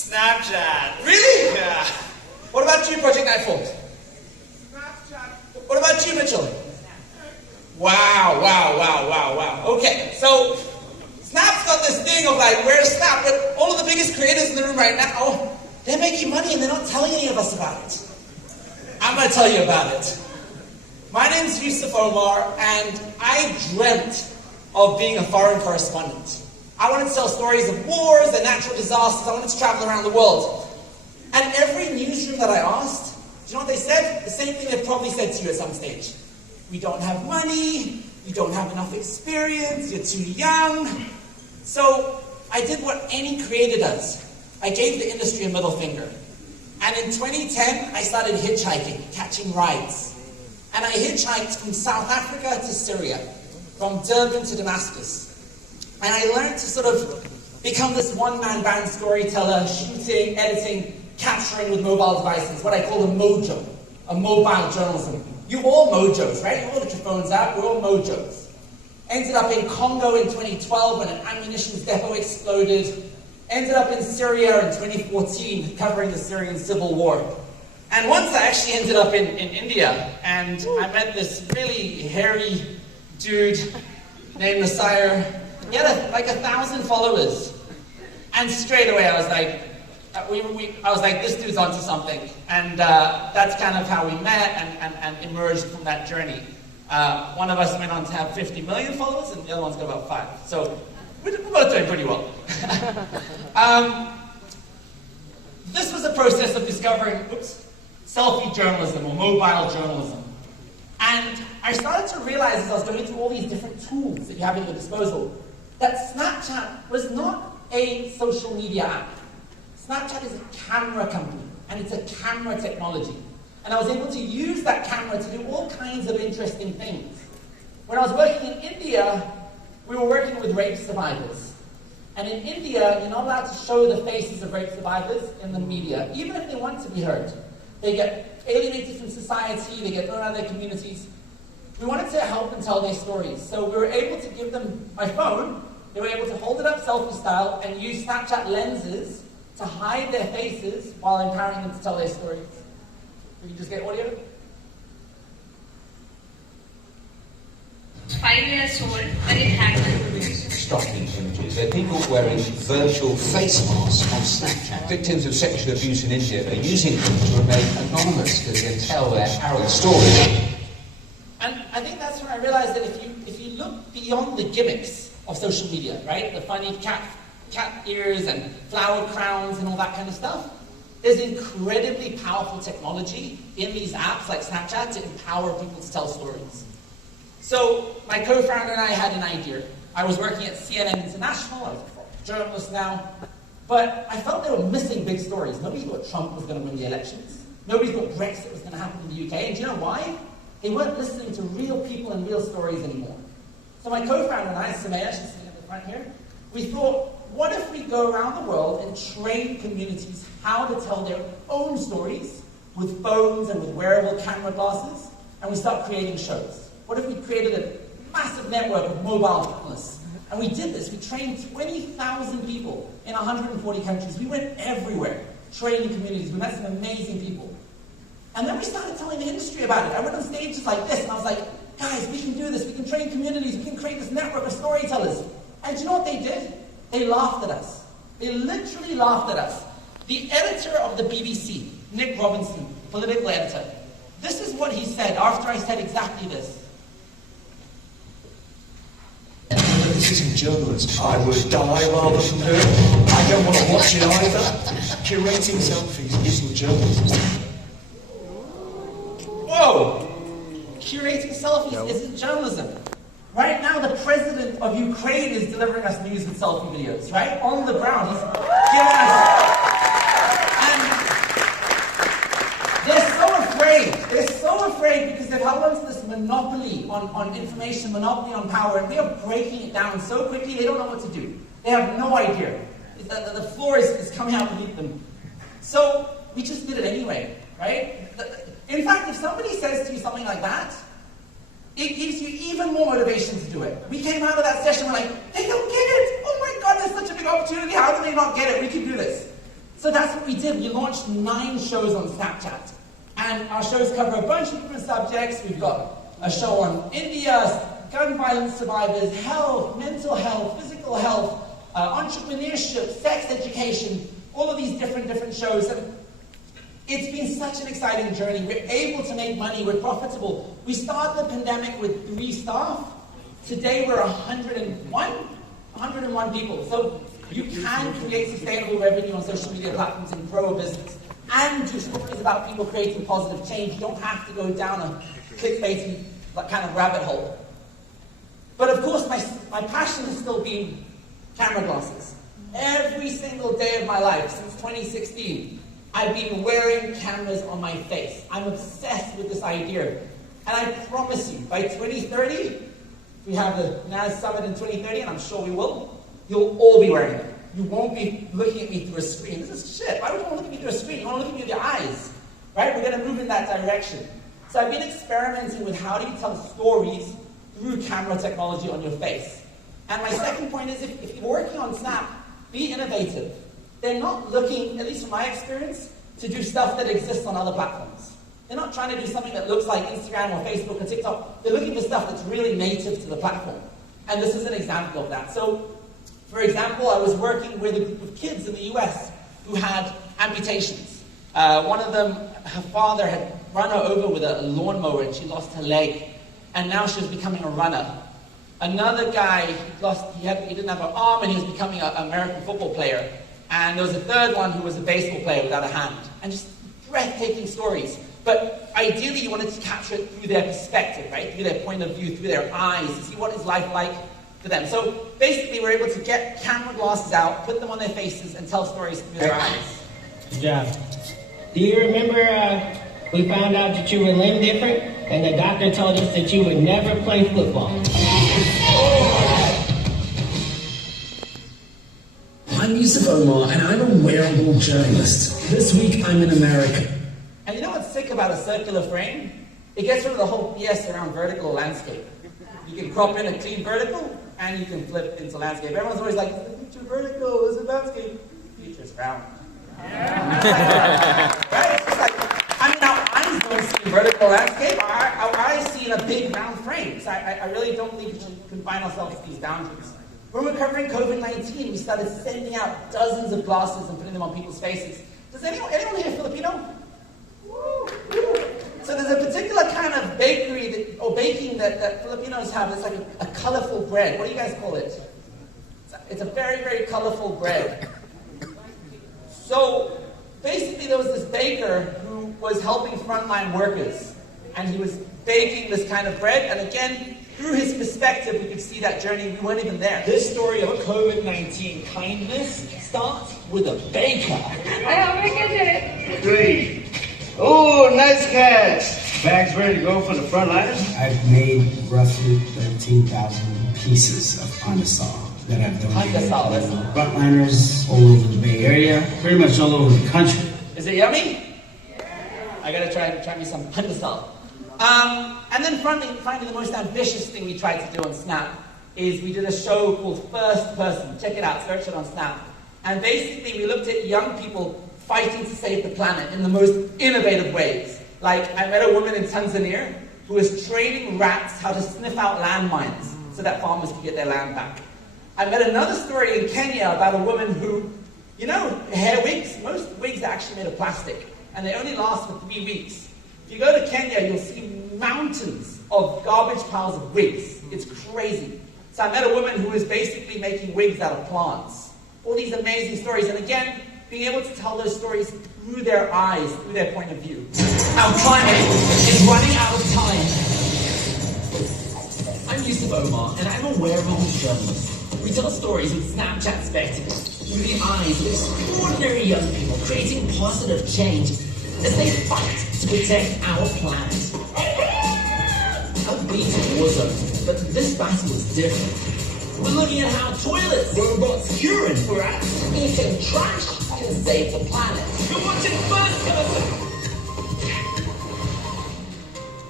Snapchat. Really? Yeah. What about you, Project Nightfall? Snapchat. What about you, Mitchell? Wow. Okay, so Snap's got this thing of like, where's Snap? But all of the biggest creators in the room right now, they're making money and they're not telling any of us about it. I'm going to tell you about it. My name's Yusuf Omar, and I dreamt of being a foreign correspondent. I wanted to tell stories of wars and natural disasters. I wanted to travel around the world. And every newsroom that I asked, do you know what they said? The same thing they've probably said to you at some stage. We don't have money, you don't have enough experience, you're too young. So I did what any creator does. I gave the industry a middle finger. And in 2010, I started hitchhiking, catching rides. And I hitchhiked from South Africa to Syria, from Durban to Damascus. And I learned to sort of become this one-man band storyteller, shooting, editing, capturing with mobile devices, what I call a mojo, a mobile journalism. You all mojos, right? You all get your phones out, we're all mojos. Ended up in Congo in 2012 when an ammunition depot exploded. Ended up in Syria in 2014 covering the Syrian civil war. And once I actually ended up in India, and I met this really hairy dude named Nasir. He had like 1,000 followers. And straight away I was like, this dude's onto something. And that's kind of how we met and emerged from that journey. One of us went on to have 50 million followers, and the other one's got about 5. So we're both doing pretty well. This was a process of discovering, selfie journalism or mobile journalism. And I started to realize as I was going through all these different tools that you have at your disposal, that Snapchat was not a social media app. Snapchat is a camera company, and it's a camera technology. And I was able to use that camera to do all kinds of interesting things. When I was working in India, we were working with rape survivors. And in India, you're not allowed to show the faces of rape survivors in the media, even if they want to be heard. They get alienated from society, they get thrown out of their communities. We wanted to help them tell their stories. So we were able to give them my phone. They were able to hold it up selfie style and use Snapchat lenses to hide their faces while empowering them to tell their stories. Can you just get audio? 5 years old when it happened. Striking images. There are people wearing virtual face masks on Snapchat. Victims of sexual abuse in India are using them to remain anonymous because they can tell their harrowing stories. And I think that's when I realized that if you look beyond the gimmicks of social media, right? The funny cat ears and flower crowns and all that kind of stuff, there's incredibly powerful technology in these apps like Snapchat to empower people to tell stories. So my co-founder and I had an idea. I was working at CNN International, I was a journalist now, but I felt they were missing big stories. Nobody thought Trump was going to win the elections. Nobody thought Brexit was going to happen in the UK. And do you know why? They weren't listening to real people and real stories anymore. So my co-founder and I, Samaya, she's sitting at the front here, we thought, what if we go around the world and train communities how to tell their own stories with phones and with wearable camera glasses, and we start creating shows? What if we created a massive network of mobile journalists? And we did this. We trained 20,000 people in 140 countries. We went everywhere, training communities. We met some amazing people. And then we started telling the industry about it. I went on stages like this, and I was like, guys, we can do this. We can train communities. We can create this network of storytellers. And do you know what they did? They laughed at us. They literally laughed at us. The editor of the BBC, Nick Robinson, political editor, this is what he said after I said exactly this. This isn't journalism. I would die rather than do it. I don't want to watch it either. Curating selfies isn't journalism. Whoa! Curating selfies isn't journalism. Right now, the president of Ukraine is delivering us news with selfie videos, right? On the ground, he's giving us... And they're so afraid. They're so afraid because they've held on to this monopoly on information, monopoly on power, and we are breaking it down so quickly, they don't know what to do. They have no idea. The floor is coming out beneath them. So, we just did it anyway, right? In fact, if somebody says to you something like that, it gives you even more motivation to do it. We came out of that session, we're like, they don't get it! Oh my god, there's such a big opportunity, how do they not get it? We can do this. So that's what we did. We launched 9 shows on Snapchat. And our shows cover a bunch of different subjects. We've got a show on India, gun violence survivors, health, mental health, physical health, entrepreneurship, sex education, all of these different shows. And it's been such an exciting journey. We're able to make money. We're profitable. We started the pandemic with 3 staff. Today we're 101 people. So you can create sustainable revenue on social media platforms and grow a business and do stories about people creating positive change. You don't have to go down a clickbaity kind of rabbit hole. But of course, my passion has still been camera glasses. Every single day of my life since 2016, I've been wearing cameras on my face. I'm obsessed with this idea. And I promise you, by 2030, we have the NAS Summit in 2030, and I'm sure we will, you'll all be wearing them. You won't be looking at me through a screen. This is shit. Why would you want to look at me through a screen? You want to look at me with your eyes. Right? We're going to move in that direction. So I've been experimenting with how do you tell stories through camera technology on your face. And my second point is if you're working on Snap, be innovative. They're not looking, at least from my experience, to do stuff that exists on other platforms. They're not trying to do something that looks like Instagram or Facebook or TikTok. They're looking for stuff that's really native to the platform. And this is an example of that. So, for example, I was working with a group of kids in the US who had amputations. One of them, her father had run her over with a lawnmower and she lost her leg. And now she was becoming a runner. Another guy, he didn't have an arm and he was becoming an American football player. And there was a third one who was a baseball player without a hand. And just breathtaking stories. But ideally you wanted to capture it through their perspective, right? Through their point of view, through their eyes, to see what is life like for them. So basically we're able to get camera glasses out, put them on their faces, and tell stories through their eyes. Good job. Do you remember we found out that you were limb different, and the doctor told us that you would never play football? I'm Yusuf Omar, and I'm a wearable journalist. This week, I'm in America. And you know what's sick about a circular frame? It gets rid of the whole BS around vertical landscape. You can crop in a clean vertical, and you can flip into landscape. Everyone's always like, is the future vertical? Is it landscape? The future's round. Yeah. Right? It's like, I mean, our eyes don't see vertical landscape. Our eyes see in a big round frame. So I really don't think we should confine ourselves to these boundaries. When we're covering COVID-19, we started sending out dozens of glasses and putting them on people's faces. Does anyone here Filipino? Woo. So there's a particular kind of bakery or baking that Filipinos have. It's like a colorful bread. What do you guys call it? It's a very, very colorful bread. So basically there was this baker who was helping frontline workers. And he was baking this kind of bread. And again, through his perspective, we could see that journey. We weren't even there. This story of COVID-19 kindness starts with a baker. I 3. Oh, nice catch. Bags ready to go for the frontliners? I've made roughly 13,000 pieces of pandesal that I've donated to frontliners all over the Bay Area, pretty much all over the country. Is it yummy? I gotta try me some pandesal. And then finally, the most ambitious thing we tried to do on Snap is we did a show called First Person. Check it out, search it on Snap. And basically we looked at young people fighting to save the planet in the most innovative ways. Like, I met a woman in Tanzania who was training rats how to sniff out landmines so that farmers could get their land back. I met another story in Kenya about a woman who, you know, hair wigs, most wigs are actually made of plastic, and they only last for 3 weeks. If you go to Kenya, you'll see mountains of garbage piles of wigs. It's crazy. So I met a woman who was basically making wigs out of plants. All these amazing stories, and again, being able to tell those stories through their eyes, through their point of view. Our climate is running out of time. I'm Yusuf Omar, and I'm a wearable journalist. We tell stories with Snapchat spectacles through the eyes of extraordinary young people creating positive change as they fight to protect our planet. I've been to war zones, but this battle is different. We're looking at how toilets, robots, urine for rats, eating trash can save the planet. You're watching First Person!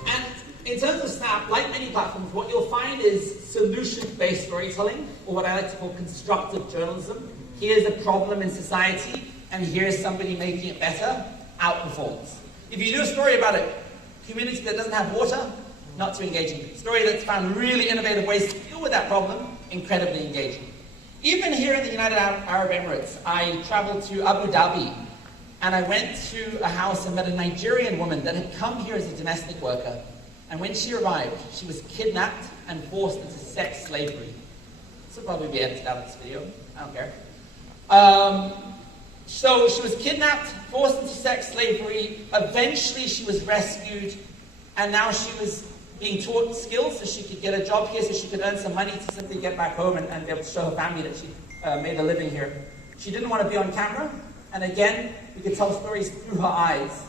And in terms of Snap, like many platforms, what you'll find is solution-based storytelling, or what I like to call constructive journalism. Here's a problem in society. and here's somebody making it better, outperforms. If you do a story about a community that doesn't have water, not too engaging. Story that's found really innovative ways to deal with that problem, incredibly engaging. Even here in the United Arab Emirates, I traveled to Abu Dhabi, and I went to a house and met a Nigerian woman that had come here as a domestic worker. And when she arrived, she was kidnapped and forced into sex slavery. This will probably be edited out of this video. I don't care. So she was kidnapped, forced into sex slavery. Eventually, she was rescued, and now she was being taught skills so she could get a job here, so she could earn some money to simply get back home and be able to show her family that she made a living here. She didn't want to be on camera, and again, we could tell stories through her eyes.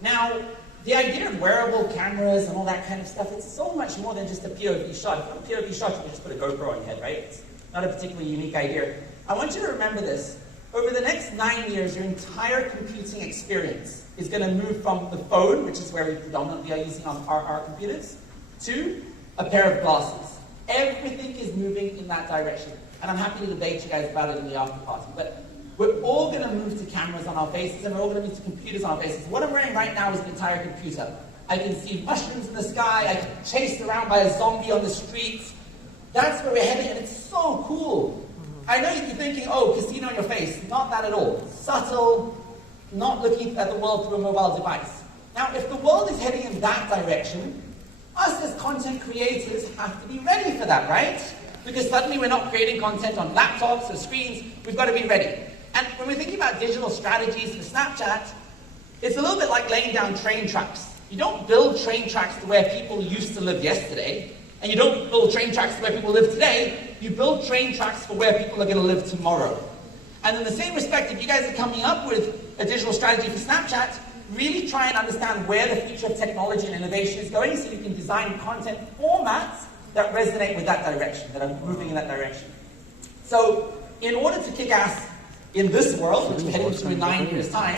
Now, the idea of wearable cameras and all that kind of stuff, it's so much more than just a POV shot. If you want a POV shot, you can just put a GoPro on your head, right? It's not a particularly unique idea. I want you to remember this. Over the next 9 years, your entire computing experience is going to move from the phone, which is where we predominantly are using our computers, to a pair of glasses. Everything is moving in that direction. And I'm happy to debate you guys about it in the after party. But we're all going to move to cameras on our faces, and we're all going to move to computers on our faces. What I'm wearing right now is an entire computer. I can see mushrooms in the sky. I can be chased around by a zombie on the streets. That's where we're heading, and it's so cool. I know you're thinking, oh, casino in your face. Not that at all. Subtle, not looking at the world through a mobile device. Now, if the world is heading in that direction, us as content creators have to be ready for that, right? Because suddenly we're not creating content on laptops or screens. We've got to be ready. And when we're thinking about digital strategies for Snapchat, it's a little bit like laying down train tracks. You don't build train tracks to where people used to live yesterday, and you don't build train tracks to where people live today. You build train tracks for where people are going to live tomorrow. And in the same respect, if you guys are coming up with a digital strategy for Snapchat, really try and understand where the future of technology and innovation is going so you can design content formats that resonate with that direction, that are moving in that direction. So, in order to kick ass in this world, which we're heading to in 9 years' time,